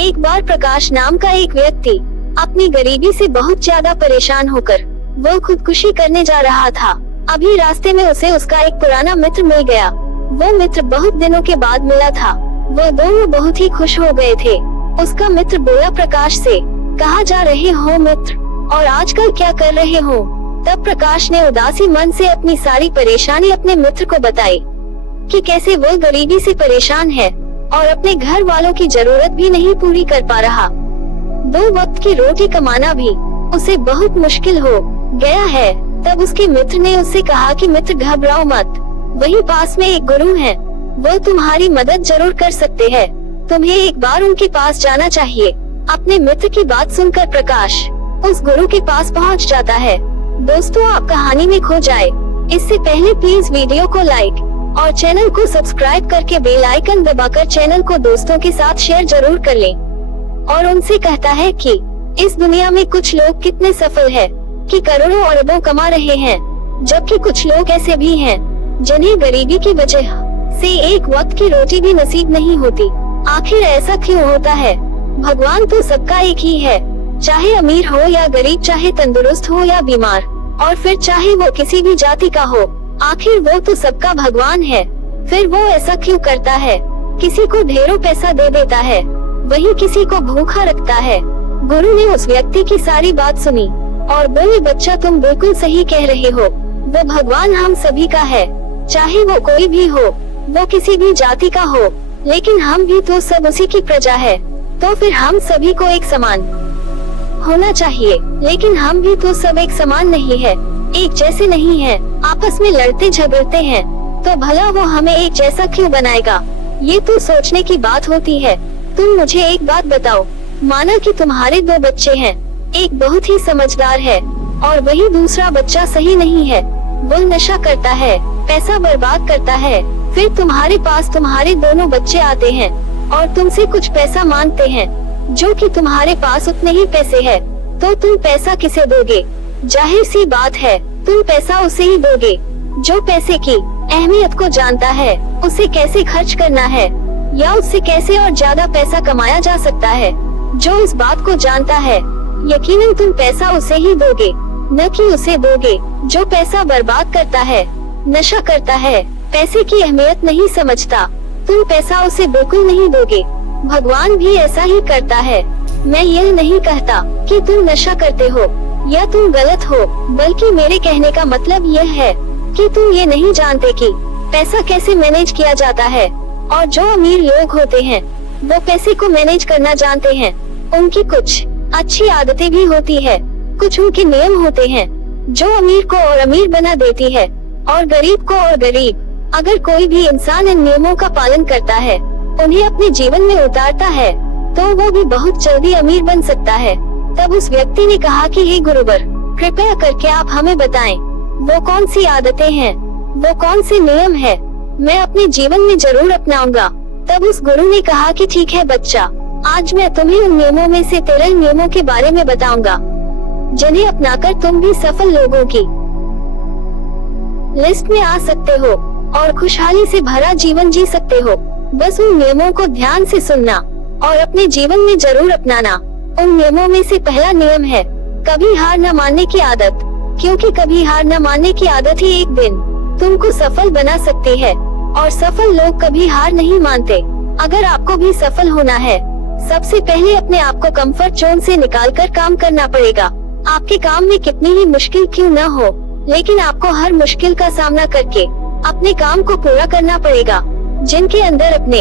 एक बार प्रकाश नाम का एक व्यक्ति अपनी गरीबी से बहुत ज्यादा परेशान होकर वो खुदकुशी करने जा रहा था। अभी रास्ते में उसे उसका एक पुराना मित्र मिल गया। वो मित्र बहुत दिनों के बाद मिला था। वो दोनों बहुत ही खुश हो गए थे। उसका मित्र बोला प्रकाश से, कहाँ जा रहे हो मित्र, और आजकल क्या कर रहे हो? तब प्रकाश ने उदासी मन से अपनी सारी परेशानी अपने मित्र को बताई कि कैसे वो गरीबी से परेशान है और अपने घर वालों की जरूरत भी नहीं पूरी कर पा रहा। 2 वक्त की रोटी कमाना भी उसे बहुत मुश्किल हो गया है। तब उसके मित्र ने उससे कहा कि मित्र घबराओ मत, वही पास में एक गुरु हैं, वो तुम्हारी मदद जरूर कर सकते हैं। तुम्हें एक बार उनके पास जाना चाहिए। अपने मित्र की बात सुनकर प्रकाश उस गुरु के पास पहुंच जाता है। दोस्तों, आप कहानी में खो जाए इससे पहले प्लीज वीडियो को लाइक और चैनल को सब्सक्राइब करके बेल आइकन दबाकर चैनल को दोस्तों के साथ शेयर जरूर कर लें। और उनसे कहता है कि इस दुनिया में कुछ लोग कितने सफल हैं कि करोड़ों और अरबों कमा रहे हैं, जबकि कुछ लोग ऐसे भी हैं जिन्हें गरीबी की वजह से एक वक्त की रोटी भी नसीब नहीं होती। आखिर ऐसा क्यों होता है? भगवान तो सबका एक ही है, चाहे अमीर हो या गरीब, चाहे तंदुरुस्त हो या बीमार, और फिर चाहे वो किसी भी जाति का हो, आखिर वो तो सबका भगवान है। फिर वो ऐसा क्यों करता है? किसी को ढेरों पैसा दे देता है, वही किसी को भूखा रखता है। गुरु ने उस व्यक्ति की सारी बात सुनी और बोले, बच्चा तुम बिल्कुल सही कह रहे हो, वो भगवान हम सभी का है, चाहे वो कोई भी हो, वो किसी भी जाति का हो, लेकिन हम भी तो सब उसी की प्रजा है। तो फिर हम सभी को एक समान होना चाहिए, लेकिन हम भी तो सब एक समान नहीं है, एक जैसे नहीं है, आपस में लड़ते झगड़ते हैं, तो भला वो हमें एक जैसा क्यों बनाएगा? ये तो सोचने की बात होती है। तुम मुझे एक बात बताओ, माना कि तुम्हारे 2 बच्चे हैं, एक बहुत ही समझदार है और वही दूसरा बच्चा सही नहीं है, वो नशा करता है, पैसा बर्बाद करता है। फिर तुम्हारे पास तुम्हारे दोनों बच्चे आते हैं और तुमसे कुछ पैसा मांगते हैं, जो कि तुम्हारे पास उतने ही पैसे है, तो तुम पैसा किसे दोगे? जाहिर सी बात है, तुम पैसा उसे ही दोगे जो पैसे की अहमियत को जानता है, उसे कैसे खर्च करना है या उससे कैसे और ज्यादा पैसा कमाया जा सकता है, जो इस बात को जानता है। यकीनन तुम पैसा उसे ही दोगे, न कि उसे दोगे जो पैसा बर्बाद करता है, नशा करता है, पैसे की अहमियत नहीं समझता। तुम पैसा उसे बिल्कुल नहीं दोगे। भगवान भी ऐसा ही करता है। मैं यह नहीं कहता कि तुम नशा करते हो या तुम गलत हो, बल्कि मेरे कहने का मतलब यह है कि तुम ये नहीं जानते कि पैसा कैसे मैनेज किया जाता है। और जो अमीर लोग होते हैं वो पैसे को मैनेज करना जानते हैं। उनकी कुछ अच्छी आदतें भी होती है, कुछ उनके नियम होते हैं जो अमीर को और अमीर बना देती है और गरीब को और गरीब। अगर कोई भी इंसान इन नियमों का पालन करता है, उन्हें अपने जीवन में उतारता है, तो वो भी बहुत जल्दी अमीर बन सकता है। तब उस व्यक्ति ने कहा कि हे गुरुवर, कृपया करके आप हमें बताएं, वो कौन सी आदतें हैं, वो कौन से नियम है, मैं अपने जीवन में जरूर अपनाऊंगा। तब उस गुरु ने कहा कि ठीक है बच्चा, आज मैं तुम्हें उन नियमों में से 13 नियमों के बारे में बताऊंगा, जिन्हें अपनाकर तुम भी सफल लोगों की लिस्ट में आ सकते हो और खुशहाली से भरा जीवन जी सकते हो। बस उन नियमों को ध्यान से सुनना और अपने जीवन में जरूर अपनाना। उन नियमों में से पहला नियम है कभी हार न मानने की आदत, क्योंकि कभी हार न मानने की आदत ही एक दिन तुमको सफल बना सकती है, और सफल लोग कभी हार नहीं मानते। अगर आपको भी सफल होना है, सबसे पहले अपने आप को कंफर्ट जोन से निकालकर काम करना पड़ेगा। आपके काम में कितनी ही मुश्किल क्यों न हो, लेकिन आपको हर मुश्किल का सामना करके अपने काम को पूरा करना पड़ेगा। जिनके अंदर अपने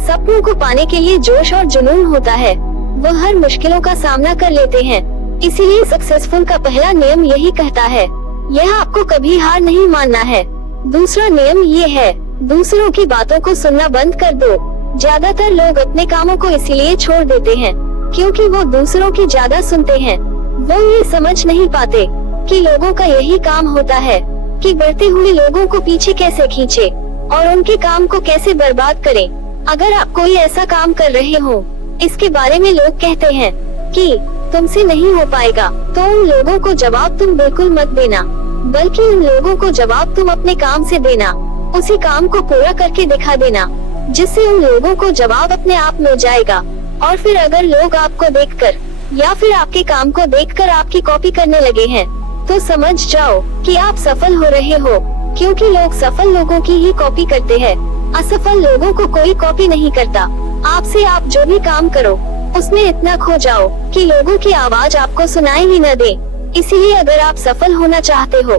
सपनों को पाने के लिए जोश और जुनून होता है, वो हर मुश्किलों का सामना कर लेते हैं। इसीलिए सक्सेसफुल का पहला नियम यही कहता है, यह आपको कभी हार नहीं मानना है। दूसरा नियम ये है, दूसरों की बातों को सुनना बंद कर दो। ज्यादातर लोग अपने कामों को इसीलिए छोड़ देते हैं क्योंकि वो दूसरों की ज्यादा सुनते हैं। वो ये समझ नहीं पाते कि लोगों का यही काम होता है कि बढ़ते हुए लोगों को पीछे कैसे खींचे और उनके काम को कैसे बर्बाद करें। अगर आप कोई ऐसा काम कर रहे हो, इसके बारे में लोग कहते हैं कि तुमसे नहीं हो पाएगा, तो उन लोगों को जवाब तुम बिल्कुल मत देना, बल्कि उन लोगों को जवाब तुम अपने काम से देना। उसी काम को पूरा करके दिखा देना, जिससे उन लोगों को जवाब अपने आप मिल जाएगा। और फिर अगर लोग आपको देखकर या फिर आपके काम को देखकर आपकी कॉपी करने लगे हैं, तो समझ जाओ कि आप सफल हो रहे हो, क्योंकि लोग सफल लोगों की ही कॉपी करते हैं। असफल लोगों को कोई कॉपी नहीं करता। आपसे आप जो भी काम करो उसमें इतना खो जाओ कि लोगों की आवाज आपको सुनाई ही न दे। इसीलिए अगर आप सफल होना चाहते हो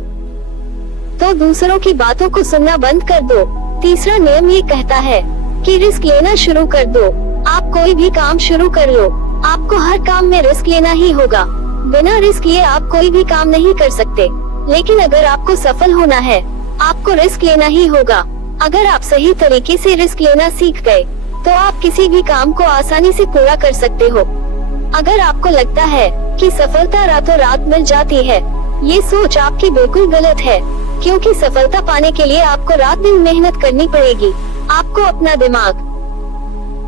तो दूसरों की बातों को सुनना बंद कर दो। तीसरा नियम ये कहता है कि रिस्क लेना शुरू कर दो। आप कोई भी काम शुरू कर लो, आपको हर काम में रिस्क लेना ही होगा। बिना रिस्क लिए आप कोई भी काम नहीं कर सकते। लेकिन अगर आपको सफल होना है, आपको रिस्क लेना ही होगा। अगर आप सही तरीके से रिस्क लेना सीख गए, तो आप किसी भी काम को आसानी से पूरा कर सकते हो। अगर आपको लगता है कि सफलता रातों रात मिल जाती है, ये सोच आपकी बिल्कुल गलत है, क्योंकि सफलता पाने के लिए आपको रात दिन मेहनत करनी पड़ेगी। आपको अपना दिमाग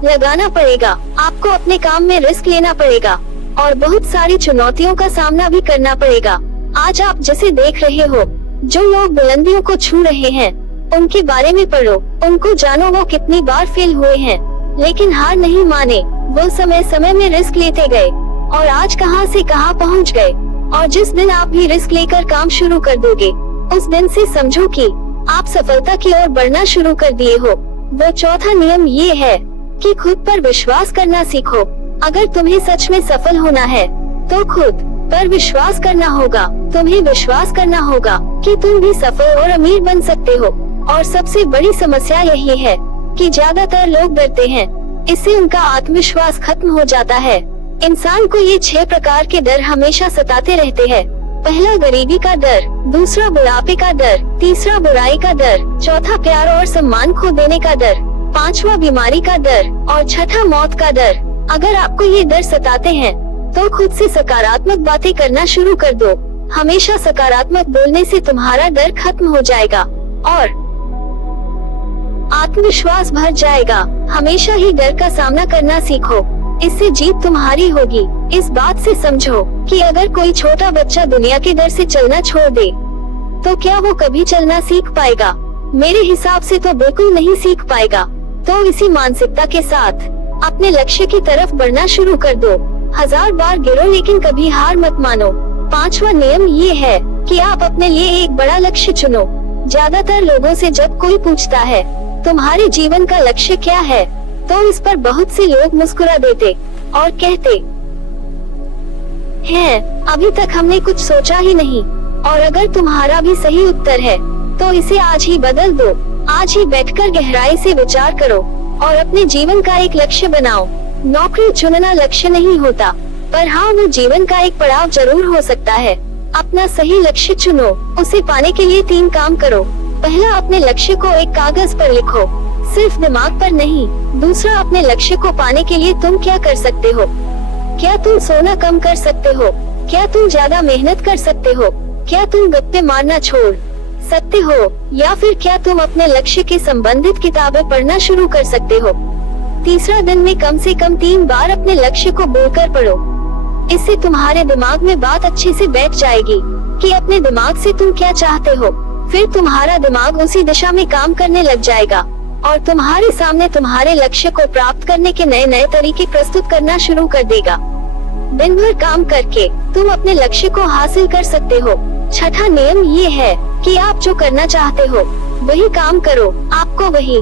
लगाना पड़ेगा, आपको अपने काम में रिस्क लेना पड़ेगा और बहुत सारी चुनौतियों का सामना भी करना पड़ेगा। आज आप जिसे देख रहे हो, जो लोग बुलंदियों को छू रहे हैं, उनके बारे में पढ़ो, उनको जानो वो कितनी बार फेल हुए हैं, लेकिन हार नहीं माने। वो समय समय में रिस्क लेते गए और आज कहां से कहां पहुंच गए। और जिस दिन आप भी रिस्क लेकर काम शुरू कर दोगे, उस दिन से समझो कि आप सफलता की ओर बढ़ना शुरू कर दिए हो। वो चौथा नियम ये है कि खुद पर विश्वास करना सीखो। अगर तुम्हें सच में सफल होना है, तो खुद पर विश्वास करना होगा। तुम्हें विश्वास करना होगा कि तुम भी सफल और अमीर बन सकते हो। और सबसे बड़ी समस्या यही है कि ज्यादातर लोग डरते हैं, इससे उनका आत्मविश्वास खत्म हो जाता है। इंसान को ये 6 प्रकार के डर हमेशा सताते रहते हैं। पहला गरीबी का डर, दूसरा बुढ़ापे का डर, तीसरा बुराई का डर, चौथा प्यार और सम्मान खो देने का डर, पांचवा बीमारी का डर और छठा मौत का डर। अगर आपको ये डर सताते हैं, तो खुद से सकारात्मक बातें करना शुरू कर दो। हमेशा सकारात्मक बोलने से तुम्हारा डर खत्म हो जाएगा और आत्मविश्वास भर जाएगा। हमेशा ही डर का सामना करना सीखो, इससे जीत तुम्हारी होगी। इस बात से समझो कि अगर कोई छोटा बच्चा दुनिया के डर से चलना छोड़ दे, तो क्या वो कभी चलना सीख पाएगा? मेरे हिसाब से तो बिल्कुल नहीं सीख पाएगा। तो इसी मानसिकता के साथ अपने लक्ष्य की तरफ बढ़ना शुरू कर दो। 1000 बार गिरो लेकिन कभी हार मत मानो। पांचवा नियम ये है कि आप अपने लिए एक बड़ा लक्ष्य चुनो। ज्यादातर लोगों से जब कोई पूछता है तुम्हारे जीवन का लक्ष्य क्या है, तो इस पर बहुत से लोग मुस्कुरा देते और कहते हैं अभी तक हमने कुछ सोचा ही नहीं। और अगर तुम्हारा भी सही उत्तर है, तो इसे आज ही बदल दो। आज ही बैठकर गहराई से विचार करो और अपने जीवन का एक लक्ष्य बनाओ। नौकरी चुनना लक्ष्य नहीं होता, पर हाँ वो जीवन का एक पड़ाव जरूर हो सकता है। अपना सही लक्ष्य चुनो, उसे पाने के लिए 3 काम करो। पहला, अपने लक्ष्य को एक कागज पर लिखो, सिर्फ दिमाग पर नहीं। दूसरा, अपने लक्ष्य को पाने के लिए तुम क्या कर सकते हो? क्या तुम सोना कम कर सकते हो? क्या तुम ज्यादा मेहनत कर सकते हो? क्या तुम गप्पे मारना छोड़ सकते हो? या फिर क्या तुम अपने लक्ष्य के संबंधित किताबें पढ़ना शुरू कर सकते हो? तीसरा, दिन में कम से कम 3 बार अपने लक्ष्य को बोलकर पढ़ो। इससे तुम्हारे दिमाग में बात अच्छे से बैठ जाएगी कि अपने दिमाग से तुम क्या चाहते हो। फिर तुम्हारा दिमाग उसी दिशा में काम करने लग जाएगा और तुम्हारे सामने तुम्हारे लक्ष्य को प्राप्त करने के नए नए तरीके प्रस्तुत करना शुरू कर देगा। दिन भर काम करके तुम अपने लक्ष्य को हासिल कर सकते हो। छठा नियम ये है कि आप जो करना चाहते हो वही काम करो। आपको वही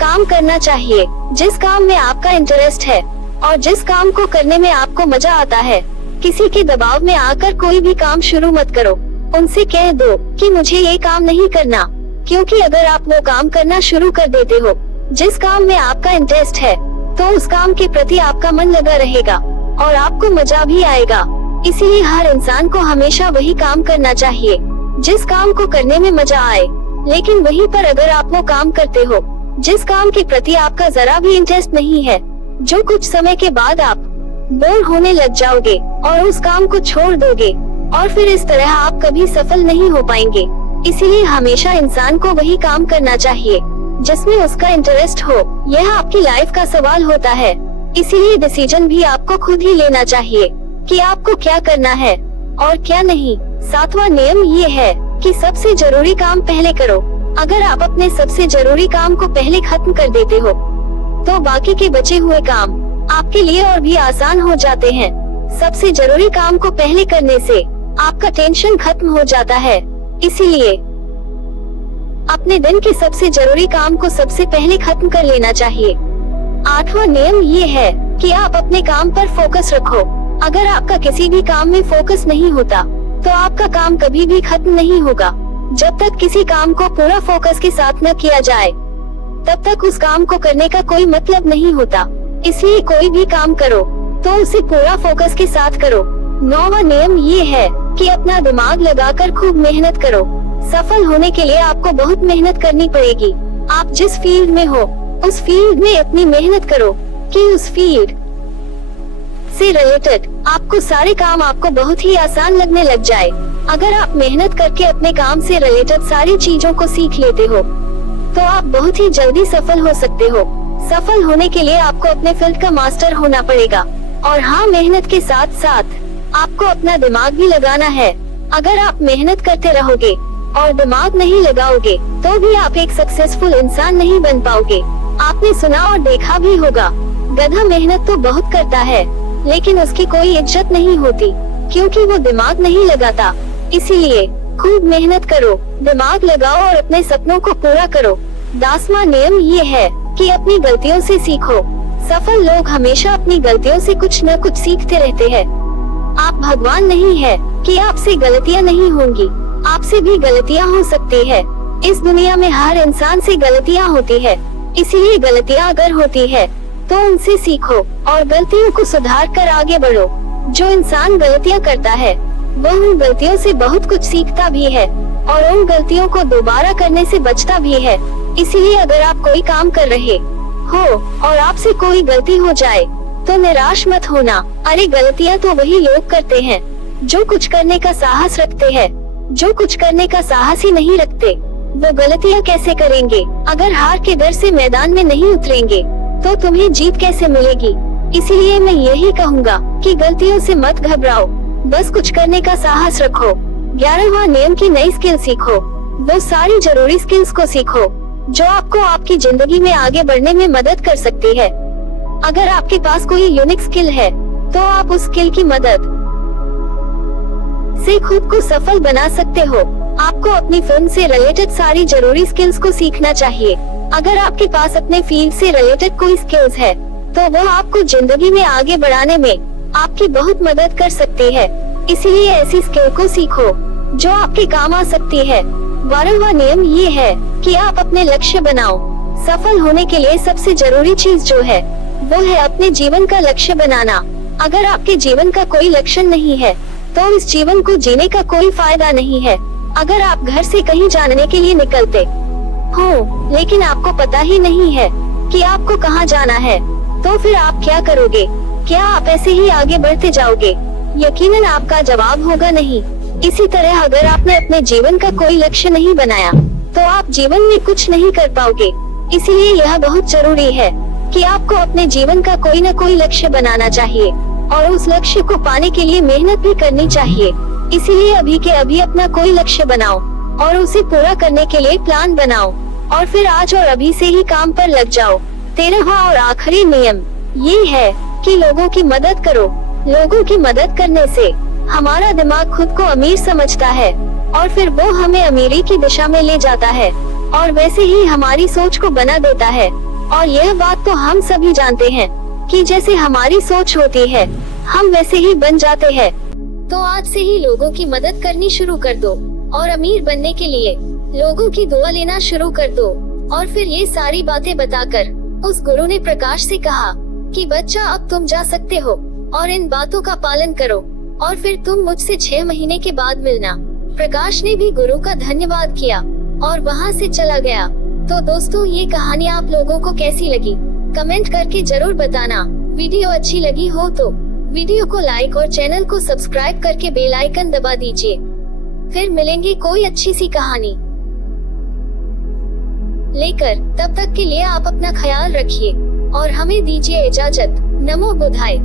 काम करना चाहिए जिस काम में आपका इंटरेस्ट है और जिस काम को करने में आपको मजा आता है। किसी के दबाव में आकर कोई भी काम शुरू मत करो। उनसे कह दो कि मुझे ये काम नहीं करना, क्योंकि अगर आप वो काम करना शुरू कर देते हो जिस काम में आपका इंटरेस्ट है, तो उस काम के प्रति आपका मन लगा रहेगा और आपको मजा भी आएगा। इसीलिए हर इंसान को हमेशा वही काम करना चाहिए जिस काम को करने में मजा आए। लेकिन वहीं पर अगर आप वो काम करते हो जिस काम के प्रति आपका जरा भी इंटरेस्ट नहीं है, जो कुछ समय के बाद आप बोर होने लग जाओगे और उस काम को छोड़ दोगे और फिर इस तरह आप कभी सफल नहीं हो पाएंगे। इसीलिए हमेशा इंसान को वही काम करना चाहिए जिसमें उसका इंटरेस्ट हो। यह आपकी लाइफ का सवाल होता है, इसीलिए डिसीजन भी आपको खुद ही लेना चाहिए कि आपको क्या करना है और क्या नहीं। 7वां नियम ये है कि सबसे जरूरी काम पहले करो। अगर आप अपने सबसे जरूरी काम को पहले खत्म कर देते हो, तो बाकी के बचे हुए काम आपके लिए और भी आसान हो जाते हैं। सबसे जरूरी काम को पहले करने से आपका टेंशन खत्म हो जाता है। इसीलिए अपने दिन के सबसे जरूरी काम को सबसे पहले खत्म कर लेना चाहिए। 8वां नियम ये है कि आप अपने काम पर फोकस रखो। अगर आपका किसी भी काम में फोकस नहीं होता तो आपका काम कभी भी खत्म नहीं होगा। जब तक किसी काम को पूरा फोकस के साथ न किया जाए तब तक उस काम को करने का कोई मतलब नहीं होता। इसलिए कोई भी काम करो तो उसे पूरा फोकस के साथ करो। 9वां नियम ये है कि अपना दिमाग लगाकर खूब मेहनत करो। सफल होने के लिए आपको बहुत मेहनत करनी पड़ेगी। आप जिस फील्ड में हो उस फील्ड में अपनी मेहनत करो कि उस फील्ड से रिलेटेड आपको सारे काम आपको बहुत ही आसान लगने लग जाए। अगर आप मेहनत करके अपने काम से रिलेटेड सारी चीजों को सीख लेते हो तो आप बहुत ही जल्दी सफल हो सकते हो। सफल होने के लिए आपको अपने फील्ड का मास्टर होना पड़ेगा। और हाँ, मेहनत के साथ साथ आपको अपना दिमाग भी लगाना है। अगर आप मेहनत करते रहोगे और दिमाग नहीं लगाओगे तो भी आप एक सक्सेसफुल इंसान नहीं बन पाओगे। आपने सुना और देखा भी होगा, गधा मेहनत तो बहुत करता है लेकिन उसकी कोई इज्जत नहीं होती क्योंकि वो दिमाग नहीं लगाता। इसीलिए खूब मेहनत करो, दिमाग लगाओ और अपने सपनों को पूरा करो। 10वां नियम ये है कि अपनी गलतियों से सीखो। सफल लोग हमेशा अपनी गलतियों से कुछ न कुछ सीखते रहते हैं। आप भगवान नहीं है कि आपसे गलतियां नहीं होंगी, आपसे भी गलतियां हो सकती है। इस दुनिया में हर इंसान से गलतियां होती है। इसीलिए गलतियां अगर होती है तो उनसे सीखो और गलतियों को सुधार कर आगे बढ़ो। जो इंसान गलतियां करता है वह उन गलतियों से बहुत कुछ सीखता भी है और उन गलतियों को दोबारा करने से बचता भी है। इसीलिए अगर आप कोई काम कर रहे हो और आपसे कोई गलती हो जाए तो निराश मत होना। अरे गलतियां तो वही लोग करते हैं जो कुछ करने का साहस रखते हैं। जो कुछ करने का साहस ही नहीं रखते वो गलतियां कैसे करेंगे? अगर हार के डर से मैदान में नहीं उतरेंगे तो तुम्हें जीत कैसे मिलेगी? इसीलिए मैं यही कहूँगा कि गलतियों से मत घबराओ, बस कुछ करने का साहस रखो। 11वां नियम की नई स्किल सीखो। वो सारी जरूरी स्किल्स को सीखो जो आपको आपकी जिंदगी में आगे बढ़ने में मदद कर सकती है। अगर आपके पास कोई यूनिक स्किल है तो आप उस स्किल की मदद से खुद को सफल बना सकते हो। आपको अपनी फिल्म से रिलेटेड सारी जरूरी स्किल्स को सीखना चाहिए। अगर आपके पास अपने फील्ड से रिलेटेड कोई स्किल्स है तो वह आपको जिंदगी में आगे बढ़ाने में आपकी बहुत मदद कर सकती है। इसीलिए ऐसी स्किल को सीखो जो आपके काम आ सकती है। 12वां नियम ये है कि आप अपने लक्ष्य बनाओ। सफल होने के लिए सबसे जरूरी चीज जो है वो है अपने जीवन का लक्ष्य बनाना। अगर आपके जीवन का कोई लक्ष्य नहीं है तो इस जीवन को जीने का कोई फायदा नहीं है। अगर आप घर से कहीं जाने के लिए निकलते हो लेकिन आपको पता ही नहीं है कि आपको कहाँ जाना है तो फिर आप क्या करोगे? क्या आप ऐसे ही आगे बढ़ते जाओगे? यकीनन आपका जवाब होगा नहीं। इसी तरह अगर आपने अपने जीवन का कोई लक्ष्य नहीं बनाया तो आप जीवन में कुछ नहीं कर पाओगे। इसीलिए यह बहुत जरूरी है कि आपको अपने जीवन का कोई न कोई लक्ष्य बनाना चाहिए और उस लक्ष्य को पाने के लिए मेहनत भी करनी चाहिए। इसीलिए अभी के अभी अपना कोई लक्ष्य बनाओ और उसे पूरा करने के लिए प्लान बनाओ और फिर आज और अभी से ही काम पर लग जाओ। 13वां और आखिरी नियम ये है कि लोगों की मदद करो। लोगों की मदद करने से हमारा दिमाग खुद को अमीर समझता है और फिर वो हमें अमीरी की दिशा में ले जाता है और वैसे ही हमारी सोच को बना देता है। और यह बात तो हम सभी जानते हैं कि जैसे हमारी सोच होती है हम वैसे ही बन जाते हैं। तो आज से ही लोगों की मदद करनी शुरू कर दो और अमीर बनने के लिए लोगों की दुआ लेना शुरू कर दो। और फिर ये सारी बातें बताकर उस गुरु ने प्रकाश से कहा कि बच्चा अब तुम जा सकते हो और इन बातों का पालन करो और फिर तुम मुझसे 6 महीने के बाद मिलना। प्रकाश ने भी गुरु का धन्यवाद किया और वहाँ से चला गया। तो दोस्तों ये कहानी आप लोगों को कैसी लगी कमेंट करके जरूर बताना। वीडियो अच्छी लगी हो तो वीडियो को लाइक और चैनल को सब्सक्राइब करके बेल आइकन दबा दीजिए। फिर मिलेंगे कोई अच्छी सी कहानी लेकर। तब तक के लिए आप अपना ख्याल रखिए और हमें दीजिए इजाजत। नमो बुद्धाय।